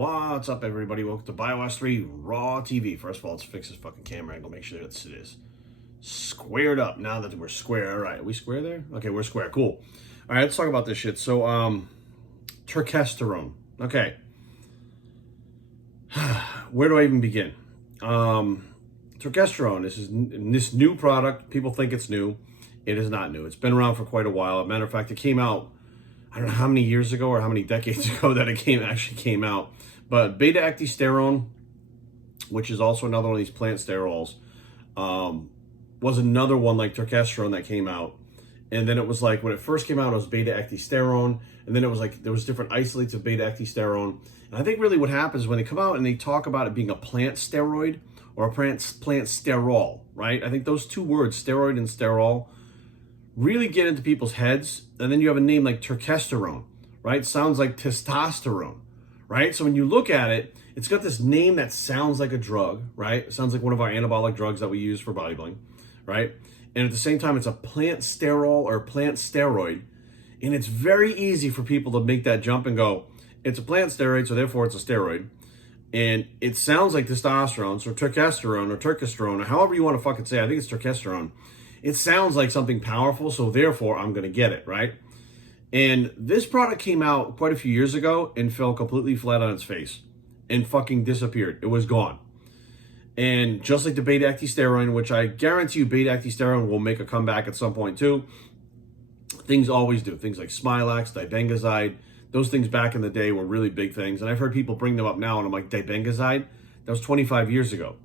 What's up, everybody? Welcome to BioS3 Raw TV. First of all, let's fix this fucking camera angle. Make sure that it is squared up. Now that we're square, all right. Are we square there? Okay, we're square. Cool. All right, let's talk about this shit. So, turkesterone. Okay. Where do I even begin? Turkesterone. This new product. People think it's new. It is not new. It's been around for quite a while. As a matter of fact, it came out, I don't know how many years ago or how many decades ago that it actually came out. But beta-actosterone, which is also another one of these plant sterols, was another one like turkesterone that came out. And then it was like, when it first came out, it was beta-actosterone. And then it was like, there was different isolates of beta-actosterone. And I think really what happens when they come out and they talk about it being a plant steroid or a plant sterol, right? I think those two words, steroid and sterol, really get into people's heads. And then you have a name like turkesterone, right? Sounds like testosterone, right? So when you look at it, it's got this name that sounds like a drug, right? It sounds like one of our anabolic drugs that we use for bodybuilding, right? And at the same time, it's a plant sterol or plant steroid. And it's very easy for people to make that jump and go, it's a plant steroid, so therefore it's a steroid. And it sounds like testosterone, so turkesterone, or however you want to fucking say it. I think it's turkesterone. It sounds like something powerful, so therefore I'm going to get it, right? And this product came out quite a few years ago and fell completely flat on its face and fucking disappeared. It was gone. And just like the beta-actosterone, which I guarantee you beta-actosterone will make a comeback at some point too. Things always do. Things like Smilax, dibengazide, those things back in the day were really big things. And I've heard people bring them up now and I'm like, dibengazide? That was 25 years ago.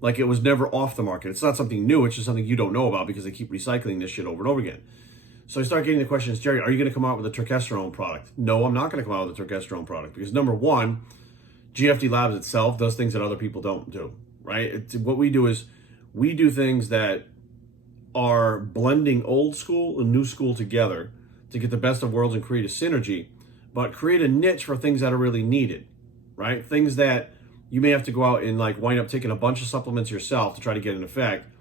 Like, it was never off the market. It's not something new. It's just something you don't know about because they keep recycling this shit over and over again. So I start getting the questions, Jerry, are you going to come out with a turkesterone product? No, I'm not going to come out with a turkesterone product because, number one, GFD Labs itself does things that other people don't do, right? What we do is we do things that are blending old school and new school together to get the best of worlds and create a synergy, but create a niche for things that are really needed, right? Things that you may have to go out and like wind up taking a bunch of supplements yourself to try to get an effect,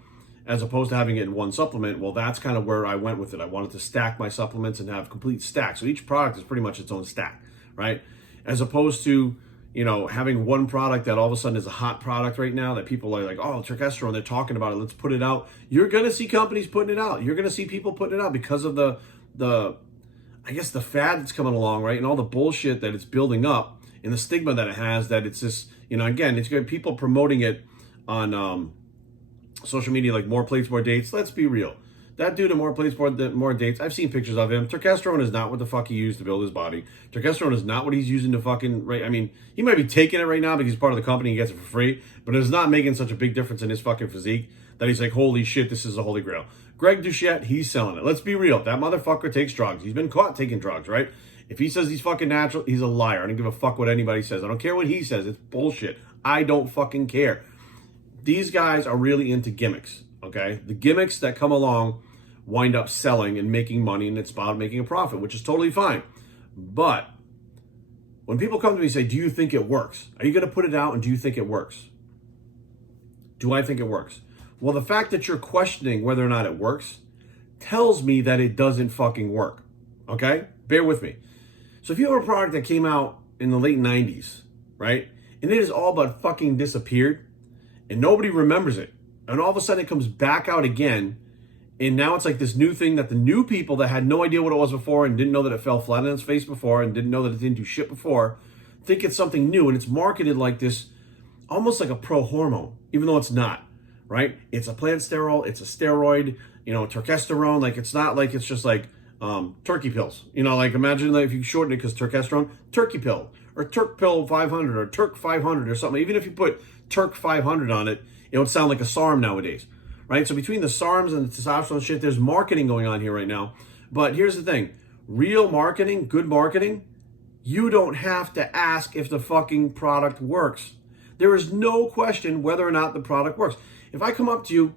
as opposed to having it in one supplement. Well, that's kind of where I went with it. I wanted to stack my supplements and have complete stacks. So each product is pretty much its own stack, right? As opposed to, you know, having one product that all of a sudden is a hot product right now that people are like, oh, turkesterone, they're talking about it, let's put it out. You're going to see companies putting it out. You're going to see people putting it out because of the I guess the fad that's coming along, right? And all the bullshit that it's building up and the stigma that it has, that it's this, you know, again, it's good people promoting it on social media like more plates, more dates. Let's be real. That dude at more plates, more dates, I've seen pictures of him. Turkesterone is not what the fuck he used to build his body. Turkesterone is not what he's using to fucking, right? I mean, he might be taking it right now because he's part of the company, he gets it for free, but it's not making such a big difference in his fucking physique that he's like, holy shit, this is the holy grail. Greg Duchette, he's selling it. Let's be real. That motherfucker takes drugs. He's been caught taking drugs, right? If he says he's fucking natural, he's a liar. I don't give a fuck what anybody says. I don't care what he says. It's bullshit. I don't fucking care. These guys are really into gimmicks, okay? The gimmicks that come along wind up selling and making money, and it's about making a profit, which is totally fine. But when people come to me and say, do you think it works? Are you going to put it out and do you think it works? Do I think it works? Well, the fact that you're questioning whether or not it works tells me that it doesn't fucking work, okay? Bear with me. So if you have a product that came out in the late 90s, right, and it is all but fucking disappeared, and nobody remembers it, and all of a sudden it comes back out again, and now it's like this new thing that the new people that had no idea what it was before and didn't know that it fell flat on its face before and didn't know that it didn't do shit before, think it's something new, and it's marketed like this, almost like a pro-hormone, even though it's not, right? It's a plant sterol, it's a steroid, you know, turkesterone, like it's not like it's just like turkey pills. You know, like imagine like if you shorten it because turkesterone, turkey pill, or Turk pill 500, or Turk 500 or something. Even if you put Turk 500 on it, it would sound like a SARM nowadays, right? So between the SARMs and the testosterone shit, there's marketing going on here right now. But here's the thing, real marketing, good marketing, you don't have to ask if the fucking product works. There is no question whether or not the product works. If I come up to you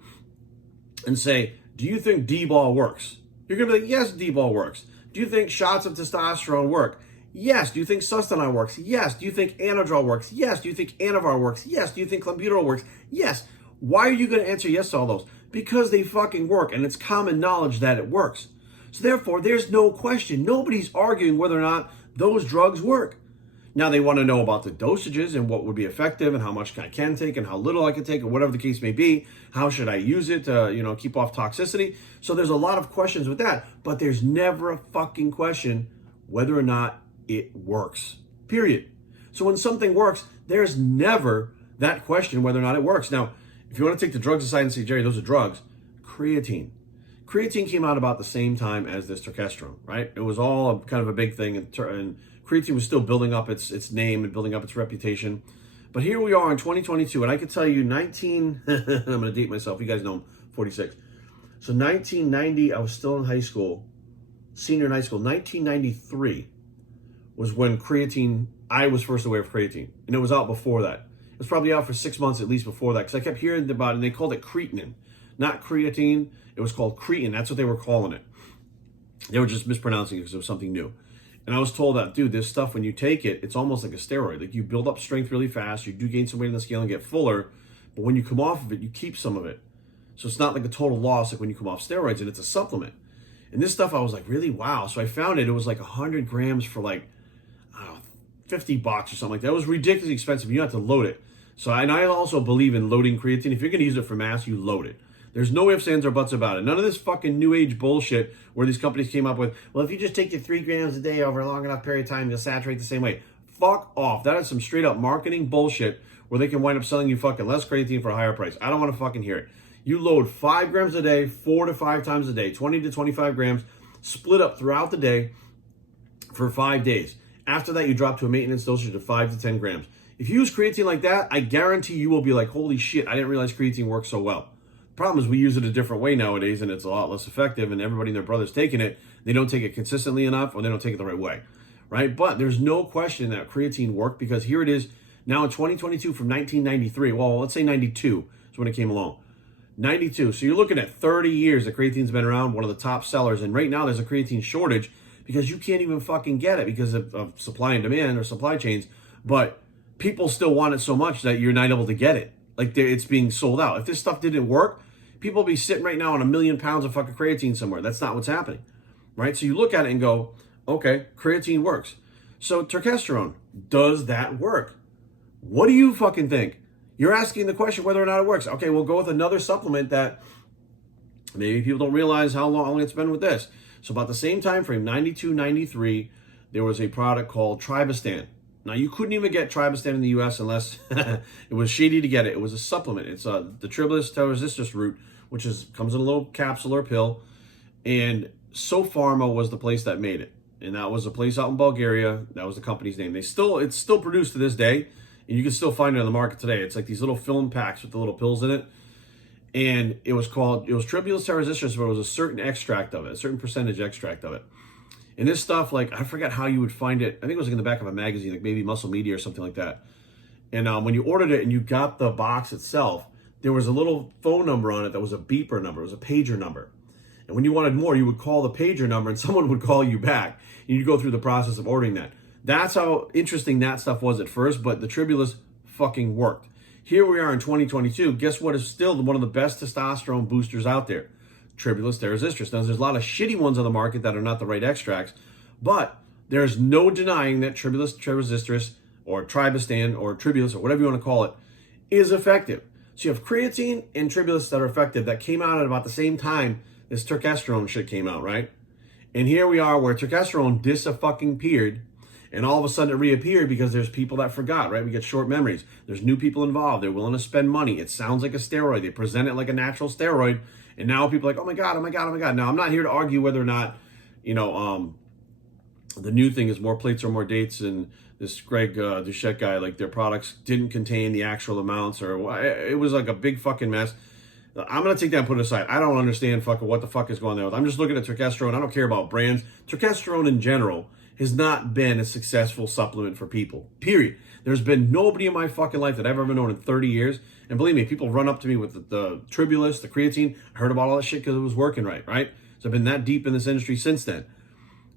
and say, do you think D-ball works? You're going to be like, yes, D-ball works. Do you think shots of testosterone work? Yes. Do you think Sustanon works? Yes. Do you think Anadrol works? Yes. Do you think Anavar works? Yes. Do you think Clenbuterol works? Yes. Why are you going to answer yes to all those? Because they fucking work, and it's common knowledge that it works. So therefore, there's no question. Nobody's arguing whether or not those drugs work. Now they want to know about the dosages and what would be effective and how much I can take and how little I can take or whatever the case may be. How should I use it to, keep off toxicity? So there's a lot of questions with that, but there's never a fucking question whether or not it works, period. So when something works, there's never that question whether or not it works. Now, if you want to take the drugs aside and say, Jerry, those are drugs, creatine. Creatine came out about the same time as this turkesterone, right? It was all kind of a big thing, and creatine was still building up its name and building up its reputation. But here we are in 2022, and I can tell you I'm going to date myself. You guys know I'm 46. So 1990, I was still in high school, senior in high school. 1993 was when I was first aware of creatine, and it was out before that. It was probably out for 6 months at least before that, because I kept hearing about it, and they called it creatine, not creatine. It was called creatine. That's what they were calling it. They were just mispronouncing it because it was something new. And I was told that, dude, this stuff, when you take it, it's almost like a steroid. Like, you build up strength really fast, you do gain some weight on the scale and get fuller, but when you come off of it, you keep some of it. So it's not like a total loss like when you come off steroids, and it's a supplement. And this stuff, I was like, really? Wow. So I found it was like 100 grams for like, I don't know, $50 or something like that. It was ridiculously expensive. You have to load it. So, and I also believe in loading creatine. If you're going to use it for mass, you load it. There's no ifs, ands, or buts about it. None of this fucking new age bullshit where these companies came up with, well, if you just take your 3 grams a day over a long enough period of time, you'll saturate the same way. Fuck off. That is some straight up marketing bullshit where they can wind up selling you fucking less creatine for a higher price. I don't want to fucking hear it. You load 5 grams a day, 4 to 5 times a day, 20 to 25 grams, split up throughout the day for 5 days. After that, you drop to a maintenance dosage of 5 to 10 grams. If you use creatine like that, I guarantee you will be like, holy shit, I didn't realize creatine works so well. Problem is, we use it a different way nowadays, and it's a lot less effective, and everybody and their brother's taking it. They don't take it consistently enough, or they don't take it the right way, right? But there's no question that creatine worked, because here it is now in 2022 from 1993. Well, let's say 92 is when it came along. 92. So you're looking at 30 years that creatine's been around, one of the top sellers, and right now there's a creatine shortage because you can't even fucking get it because of supply and demand or supply chains, but people still want it so much that you're not able to get it. Like, it's being sold out. If this stuff didn't work, people would be sitting right now on 1 million pounds of fucking creatine somewhere. That's not what's happening, right? So you look at it and go, okay, creatine works. So turkesterone, does that work? What do you fucking think? You're asking the question whether or not it works. Okay, we'll go with another supplement that maybe people don't realize how long it's been with this. So about the same time frame, 92, 93, there was a product called Tribulus. Now, you couldn't even get Tribulus in the U.S. unless it was shady to get it. It was a supplement. It's the Tribulus resistus root, which comes in a little capsule or pill. And So Pharma was the place that made it. And that was a place out in Bulgaria. That was the company's name. It's still produced to this day. And you can still find it on the market today. It's like these little film packs with the little pills in it. And it was Tribulus resistus, but it was a certain extract of it, a certain percentage extract of it. And this stuff, like, I forget how you would find it. I think it was like in the back of a magazine, like maybe Muscle Media or something like that. And when you ordered it and you got the box itself, there was a little phone number on it that was a beeper number. It was a pager number. And when you wanted more, you would call the pager number and someone would call you back. And you'd go through the process of ordering that. That's how interesting that stuff was at first, but the Tribulus fucking worked. Here we are in 2022. Guess what is still one of the best testosterone boosters out there? Tribulus resistus. Now, there's a lot of shitty ones on the market that are not the right extracts, but there's no denying that Tribulus resistus or Tribulus or Tribulus or whatever you want to call it is effective. So you have creatine and Tribulus that are effective that came out at about the same time this turkesterone shit came out, right? And here we are where turkesterone disappeared, and all of a sudden it reappeared because there's people that forgot, right? We get short memories. There's new people involved. They're willing to spend money. It sounds like a steroid. They present it like a natural steroid. And now people are like, oh my God, oh my God, oh my God. Now, I'm not here to argue whether or not, the new thing is more plates or more dates, and this Greg Duchette guy, like, their products didn't contain the actual amounts, or it was like a big fucking mess. I'm going to take that and put it aside. I don't understand fucking what the fuck is going on there. I'm just looking at turkesterone. I don't care about brands. Turkesterone in general has not been a successful supplement for people, period. There's been nobody in my fucking life that I've ever known in 30 years. And believe me, people run up to me with the Tribulus, the creatine. I heard about all that shit because it was working right? So I've been that deep in this industry since then.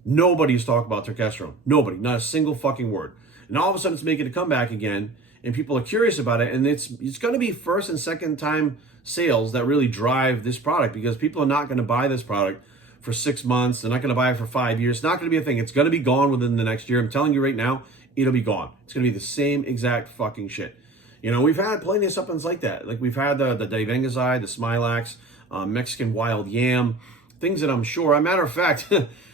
Nobody's talking about turkesterone. Nobody, not a single fucking word. And all of a sudden it's making a comeback again, and people are curious about it. And it's going to be first and second time sales that really drive this product, because people are not going to buy this product for 6 months. They're not going to buy it for 5 years. It's not going to be a thing. It's going to be gone within the next year. I'm telling you right now, it'll be gone. It's going to be the same exact fucking shit. You know, we've had plenty of supplements like that. Like we've had the Divengazide, the Smilax, Mexican Wild Yam, things that I'm sure, as a matter of fact,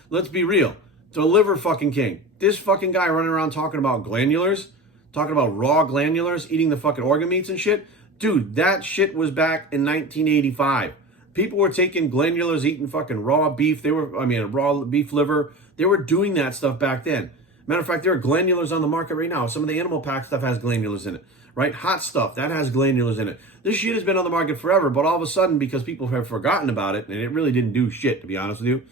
let's be real, the Liver fucking King. This fucking guy running around talking about glandulars, talking about raw glandulars, eating the fucking organ meats and shit. Dude, that shit was back in 1985. People were taking glandulars, eating fucking raw beef. Raw beef liver. They were doing that stuff back then. Matter of fact, there are glandulars on the market right now. Some of the animal pack stuff has glandulars in it, right? Hot stuff, that has glandulars in it. This shit has been on the market forever, but all of a sudden, because people have forgotten about it, and it really didn't do shit, to be honest with you,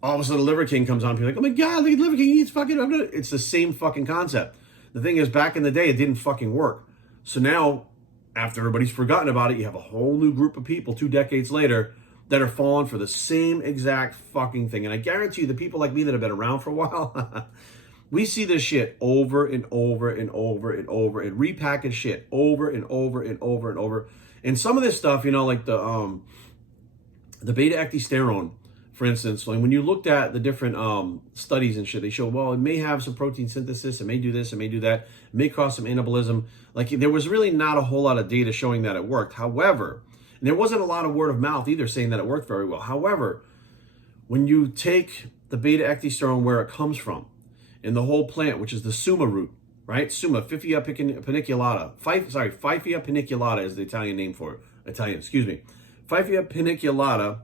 all of a sudden, Liver King comes on, and people are like, oh my God, look at Liver King, eats fucking... It's the same fucking concept. The thing is, back in the day, it didn't fucking work. So now, after everybody's forgotten about it, you have a whole new group of people 2 decades later that are falling for the same exact fucking thing. And I guarantee you, the people like me that have been around for a while, we see this shit over and over and over and over and repackaged shit over and over and over and over. And some of this stuff, you know, like the beta-ecdysterone, for instance, like when you looked at the different studies and shit, they show, well, it may have some protein synthesis, it may do this, it may do that, it may cause some anabolism. Like there was really not a whole lot of data showing that it worked. However, and there wasn't a lot of word of mouth either saying that it worked very well. However, when you take the beta-ecdysterone where it comes from, in the whole plant, which is the Suma root, right? Suma, Fifia paniculata. Fifia paniculata is the Italian name for it. Fifia paniculata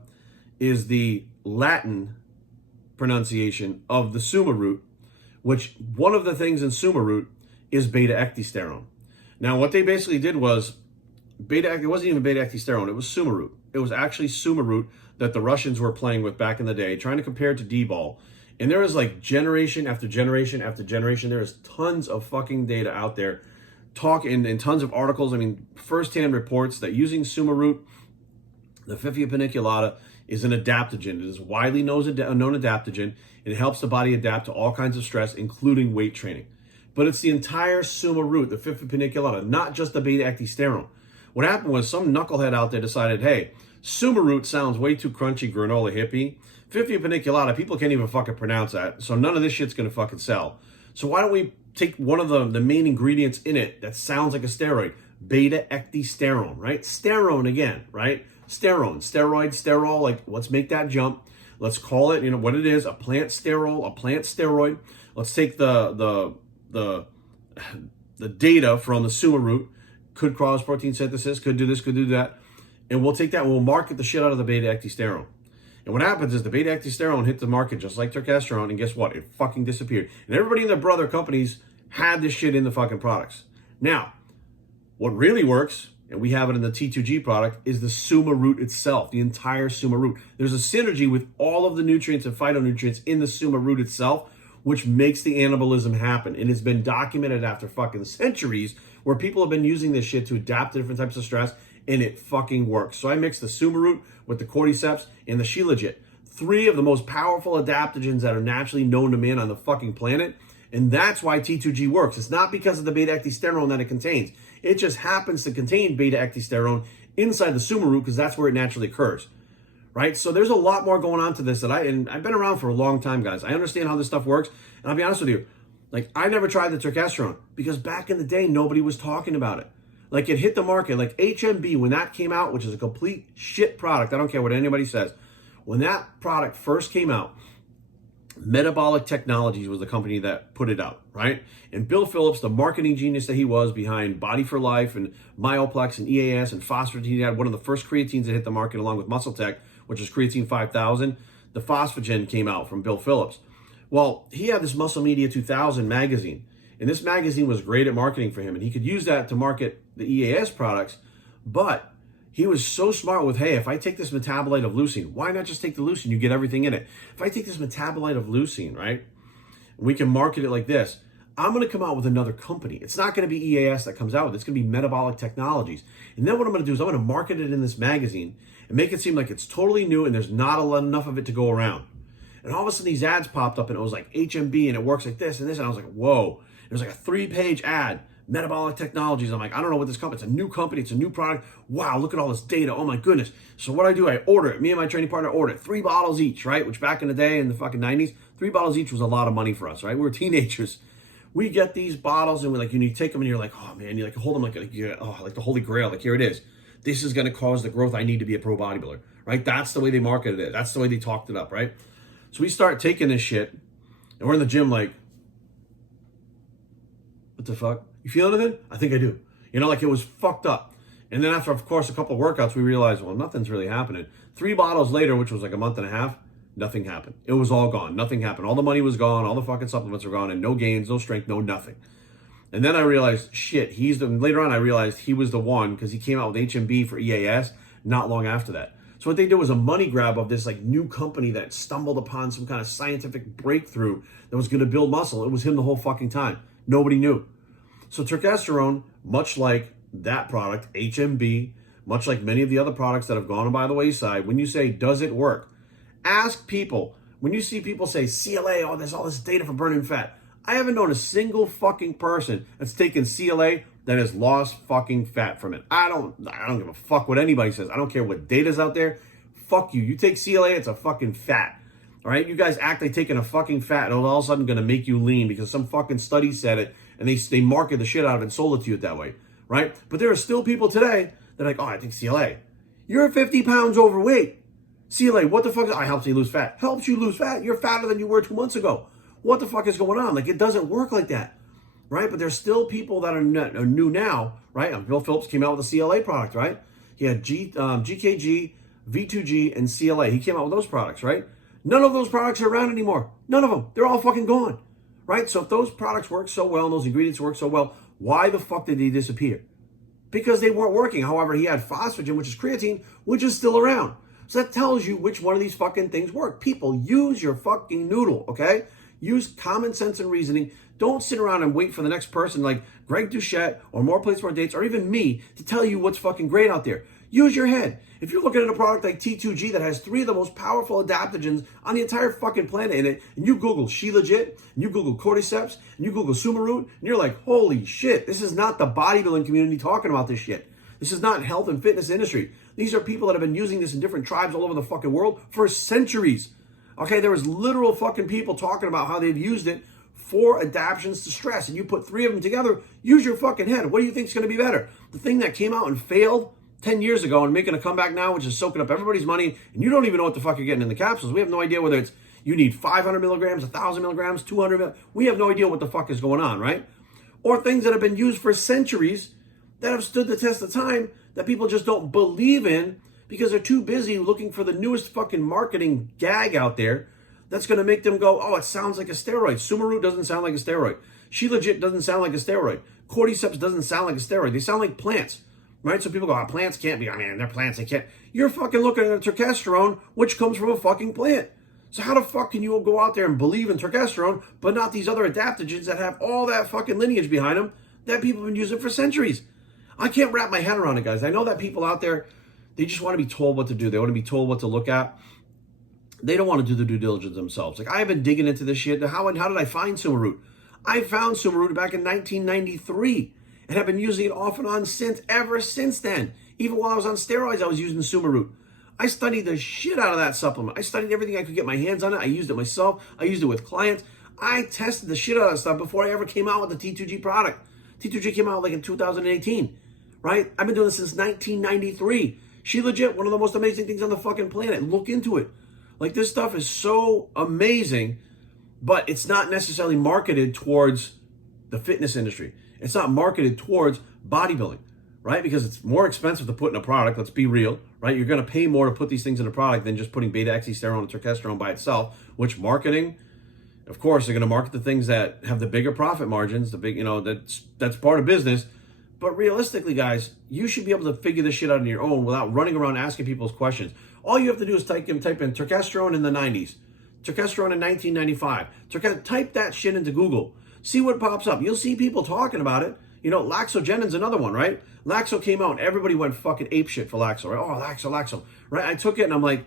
is the Latin pronunciation of the Suma root, which one of the things in Suma root is beta-ecdysterone. Now, what they basically did was, it wasn't even beta-ecdysterone, it was Suma root. It was actually Suma root that the Russians were playing with back in the day, trying to compare it to D-ball. And there is like generation after generation after generation. There is tons of fucking data out there, and tons of articles. I mean, firsthand reports that using Suma root, the Fifia paniculata, is an adaptogen. It is widely known adaptogen, and it helps the body adapt to all kinds of stress, including weight training. But it's the entire Suma root, the Fifia paniculata, not just the beta-ecdysterone. What happened was some knucklehead out there decided, hey, Suma root sounds way too crunchy, granola hippie. Fifia paniculata, people can't even fucking pronounce that, so none of this shit's gonna fucking sell. So why don't we take one of the main ingredients in it that sounds like a steroid, beta-ecdysterone, right? Sterone again, right? Sterone, steroid, sterol, like let's make that jump. Let's call it, you know, what it is, a plant sterol, a plant steroid. Let's take the data from the Suma root, could cause protein synthesis, could do this, could do that, and we'll take that and we'll market the shit out of the beta-ecdysterone. And what happens is the beta-ecdysterone hit the market just like turkesterone, and guess what? It fucking disappeared. And everybody and their brother companies had this shit in the fucking products. Now, what really works, and we have it in the T2G product, is the Suma root itself, the entire Suma root. There's a synergy with all of the nutrients and phytonutrients in the Suma root itself, which makes the anabolism happen. And it's been documented after fucking centuries where people have been using this shit to adapt to different types of stress, and it fucking works. So I mix the Suma root with the cordyceps and the shilajit, 3 of the most powerful adaptogens that are naturally known to man on the fucking planet. And that's why T2G works. It's not because of the beta-ecdysterone that it contains. It just happens to contain beta-ecdysterone inside the Suma root because that's where it naturally occurs, right? So there's a lot more going on to this and I've been around for a long time, guys. I understand how this stuff works. And I'll be honest with you, like I never tried the turkesterone because back in the day, nobody was talking about it. Like it hit the market, like HMB, when that came out, which is a complete shit product. I don't care what anybody says. When that product first came out, Metabolic Technologies was the company that put it out, right? And Bill Phillips, the marketing genius that he was behind Body for Life and Myoplex and EAS and Phosphagen, he had one of the first creatines that hit the market along with Muscle Tech, which is Creatine 5000. The Phosphagen came out from Bill Phillips. Well, he had this Muscle Media 2000 magazine, and this magazine was great at marketing for him, and he could use that to market the EAS products, but he was so smart with, hey, if I take this metabolite of leucine, why not just take the leucine? You get everything in it. If I take this metabolite of leucine, right, we can market it like this. I'm going to come out with another company. It's not going to be EAS that comes out with it. It's going to be Metabolic Technologies. And then what I'm going to do is I'm going to market it in this magazine and make it seem like it's totally new and there's not enough of it to go around. And all of a sudden these ads popped up and it was like HMB and it works like this and this. And I was like, whoa. It was like a 3-page ad. Metabolic Technologies. I'm like, I don't know what this company, it's a new company, it's a new product. Wow, look at all this data. Oh my goodness. So what I do, I order it. Me and my training partner order it. 3 bottles each, right? Which back in the day, in the fucking 90s, 3 bottles each was a lot of money for us, right? We were teenagers. We get these bottles and we're like, you take them and you're like, oh man, you like hold them like like the holy grail. Like, here it is. This is going to cause the growth I need to be a pro bodybuilder, right? That's the way they marketed it. That's the way they talked it up, right? So we start taking this shit and we're in the gym like, what the fuck? You feel anything? I think I do. You know, like it was fucked up. And then after, of course, a couple of workouts, we realized, well, nothing's really happening. 3 bottles later, which was like a month and a half, nothing happened. It was all gone. Nothing happened. All the money was gone. All the fucking supplements were gone, and no gains, no strength, no nothing. And then I realized, shit, later on I realized he was the one because he came out with HMB for EAS not long after that. So what they did was a money grab of this like new company that stumbled upon some kind of scientific breakthrough that was going to build muscle. It was him the whole fucking time. Nobody knew. So turkesterone, much like that product, HMB, much like many of the other products that have gone by the wayside, when you say, does it work? Ask people. When you see people say CLA, oh, there's all this data for burning fat. I haven't known a single fucking person that's taken CLA that has lost fucking fat from it. I don't give a fuck what anybody says. I don't care what data's out there. Fuck you. You take CLA, it's a fucking fat. All right? You guys act like taking a fucking fat and it's all of a sudden going to make you lean because some fucking study said it and they market the shit out of it and sold it to you that way. Right? But there are still people today that are like, oh, I take CLA. You're 50 pounds overweight. CLA, what the fuck? I helps you lose fat. Helps you lose fat. You're fatter than you were 2 months ago. What the fuck is going on? Like, it doesn't work like that. Right? But there's still people that are new now. Right? Bill Phillips came out with a CLA product. Right? He had GKG, V2G, and CLA. He came out with those products. Right? None of those products are around anymore. None of them. They're all fucking gone. Right? So if those products work so well and those ingredients work so well, why the fuck did they disappear? Because they weren't working. However, he had phosphagen, which is creatine, which is still around. So that tells you which one of these fucking things work. People, use your fucking noodle, okay? Use common sense and reasoning. Don't sit around and wait for the next person like Greg Doucette or More Plates, More Dates, or even me to tell you what's fucking great out there. Use your head. If you're looking at a product like T2G that has 3 of the most powerful adaptogens on the entire fucking planet in it, and you Google She Legit, and you Google Cordyceps, and you Google Suma Root, and you're like, holy shit, this is not the bodybuilding community talking about this shit. This is not health and fitness industry. These are people that have been using this in different tribes all over the fucking world for centuries. Okay, there was literal fucking people talking about how they've used it for adaptations to stress, and you put 3 of them together, use your fucking head. What do you think is going to be better? The thing that came out and failed 10 years ago and making a comeback now, which is soaking up everybody's money, and you don't even know what the fuck you're getting in the capsules. We have no idea whether it's you need 500 milligrams, 1,000 milligrams, 200 milligrams. We have no idea what the fuck is going on, right? Or things that have been used for centuries that have stood the test of time that people just don't believe in because they're too busy looking for the newest fucking marketing gag out there that's going to make them go, oh, it sounds like a steroid. Suma Root doesn't sound like a steroid. She Legit doesn't sound like a steroid. Cordyceps doesn't sound like a steroid. They sound like plants. Right? So people go, oh, plants can't be, I mean, they're plants, they can't. You're fucking looking at a turkesterone, which comes from a fucking plant. So how the fuck can you go out there and believe in turkesterone, but not these other adaptogens that have all that fucking lineage behind them that people have been using for centuries? I can't wrap my head around it, guys. I know that people out there, they just want to be told what to do. They want to be told what to look at. They don't want to do the due diligence themselves. Like, I've been digging into this shit. How did I find Suma Root? I found Suma Root back in 1993. And have been using it off and on ever since then. Even while I was on steroids, I was using Suma Root. I studied the shit out of that supplement. I studied everything I could get my hands on it. I used it myself. I used it with clients. I tested the shit out of that stuff before I ever came out with the T2G product. T2G came out like in 2018, right? I've been doing this since 1993. She Legit, one of the most amazing things on the fucking planet. Look into it. Like, this stuff is so amazing, but it's not necessarily marketed towards the fitness industry. It's not marketed towards bodybuilding, right? Because it's more expensive to put in a product. Let's be real, right? You're going to pay more to put these things in a product than just putting beta-oxysterone and turkesterone by itself, which marketing, of course, they're going to market the things that have the bigger profit margins, the big, that's part of business. But realistically, guys, you should be able to figure this shit out on your own without running around asking people's questions. All you have to do is type in turkesterone in the 90s, turkesterone in 1995. Type that shit into Google. See what pops up. You'll see people talking about it. Laxogenin's another one, right? Laxo came out and everybody went fucking apeshit for Laxo, right? Oh, Laxo, right? I took it and I'm like,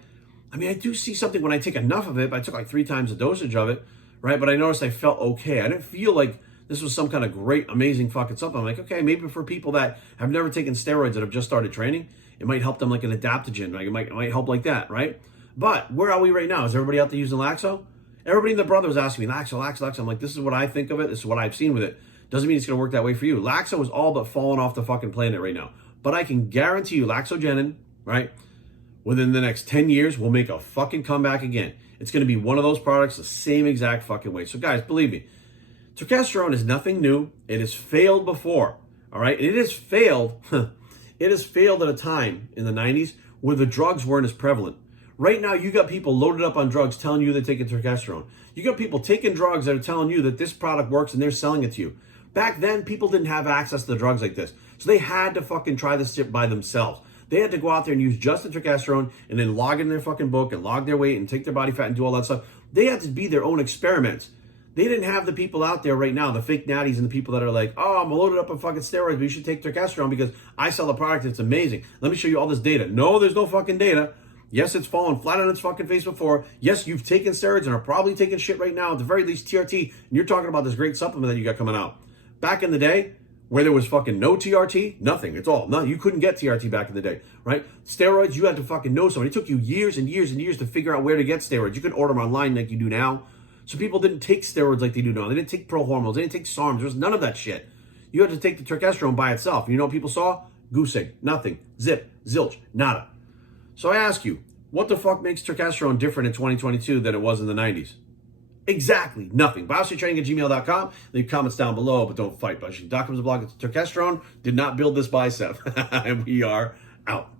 I do see something when I take enough of it, but I took like 3 times the dosage of it, right? But I noticed I felt okay. I didn't feel like this was some kind of great, amazing fucking something. I'm like, okay, maybe for people that have never taken steroids that have just started training, it might help them like an adaptogen. Like it might help like that, right? But where are we right now? Is everybody out there using Laxo? Everybody and their brother was asking me, Laxo. I'm like, this is what I think of it. This is what I've seen with it. Doesn't mean it's going to work that way for you. Laxo is all but falling off the fucking planet right now. But I can guarantee you, Laxogenin, right, within the next 10 years, will make a fucking comeback again. It's going to be one of those products the same exact fucking way. So guys, believe me, Turkesterone is nothing new. It has failed before, all right? And it has failed. It has failed at a time in the 90s where the drugs weren't as prevalent. Right now, you got people loaded up on drugs telling you they're taking Turkesterone. You got people taking drugs that are telling you that this product works and they're selling it to you. Back then, people didn't have access to the drugs like this. So they had to fucking try this shit by themselves. They had to go out there and use just the Turkesterone and then log in their fucking book and log their weight and take their body fat and do all that stuff. They had to be their own experiments. They didn't have the people out there right now, the fake natties and the people that are like, oh, I'm loaded up on fucking steroids, but you should take Turkesterone because I sell the product. It's amazing. Let me show you all this data. No, there's no fucking data. Yes, it's fallen flat on its fucking face before. Yes, you've taken steroids and are probably taking shit right now, at the very least TRT, and you're talking about this great supplement that you got coming out. Back in the day, where there was fucking no TRT, nothing. It's all. No, you couldn't get TRT back in the day, right? Steroids, you had to fucking know someone. It took you years and years and years to figure out where to get steroids. You couldn't order them online like you do now. So people didn't take steroids like they do now. They didn't take pro hormones. They didn't take SARMs. There was none of that shit. You had to take the Turkesterone by itself. You know what people saw? Goose egg. Nothing. Zip. Zilch. Nada. So I ask you, what the fuck makes Turkesterone different in 2022 than it was in the 90s? Exactly nothing. BioStateTraining@gmail.com. Leave comments down below, but don't fight. BioState.com is a blog. Turkesterone did not build this bicep. And we are out.